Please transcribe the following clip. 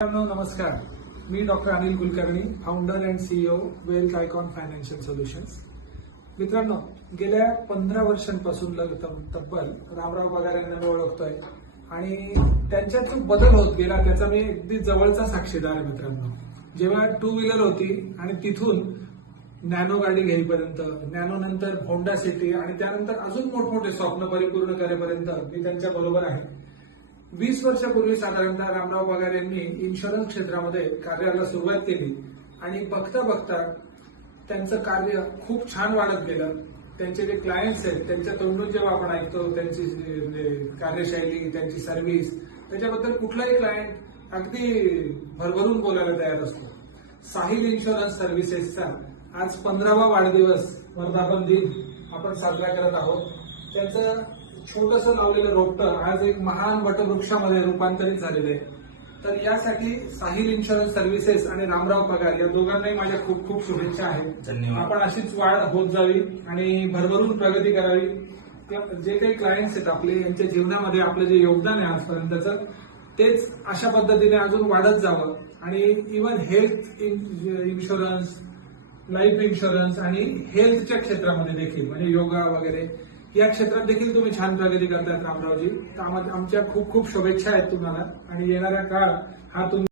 नमस्कार, मी doctor Anil Kulkarni, founder and CEO wealth icon financial solutions. मित्रांनो, गेल्या 15 वर्षांपासून तब्बल रामराव पगार यांना मी ओळखतोय आणि त्यांच्यात जो बदल होत गेला त्याचा मी अगदी जवळचा साक्षीदार आहे. मित्रांनो, जेव्हा 2 व्हीलर होती आणि तिथून नॅनो गाडी घेईपर्यंत, नॅनो नंतर होंडा सिटी आणि त्यानंतर अजून मोठमोठे स्वप्न परिपूर्ण करेपर्यंत मी त्यांच्या बरोबर आहे. 20 वर्षापूर्वी साधारणतः रामराव पगार यांनी इन्शुरन्स क्षेत्रामध्ये कार्याला सुरुवात केली आणि बघता बघता त्यांचं कार्य खूप छान वाढत गेलं. त्यांचे जे क्लायंट्स आहेत त्यांच्या तोंडून जेव्हा आपण ऐकतो त्यांची कार्यशैली, त्यांची सर्व्हिस, त्याच्याबद्दल कुठलाही क्लायंट अगदी भरभरून बोलायला तयार असतो. साहिल इन्शुरन्स सर्व्हिसेसचा आज 15वा वाढदिवस वर्धापन दिन आपण साजरा करत आहोत. त्यांचं छोटंसं लावलेलं रोपटं आज एक महान वटवृक्षामध्ये रूपांतरित झालेलं आहे. तर यासाठी साहिल इन्शुरन्स सर्व्हिसेस आणि रामराव पगार या दोघांनाही माझ्या खूप खूप शुभेच्छा आहेत. आपण अशीच वाढ होत जावी आणि भरभरून प्रगती करावी. जे काही क्लायंट्स आहेत आपले, यांच्या जीवनामध्ये आपलं जे योगदान आहे आजपर्यंतचं, तेच अशा पद्धतीने अजून वाढत जावं. आणि even health insurance, life insurance आणि हेल्थच्या क्षेत्रामध्ये देखील, म्हणजे योगा वगैरे या क्षेत्रात देखील तुम्ही छान प्रगती करतायत रामरावजी. आमच्या खूप खूप शुभेच्छा आहेत तुम्हाला आणि येणारा काळ हा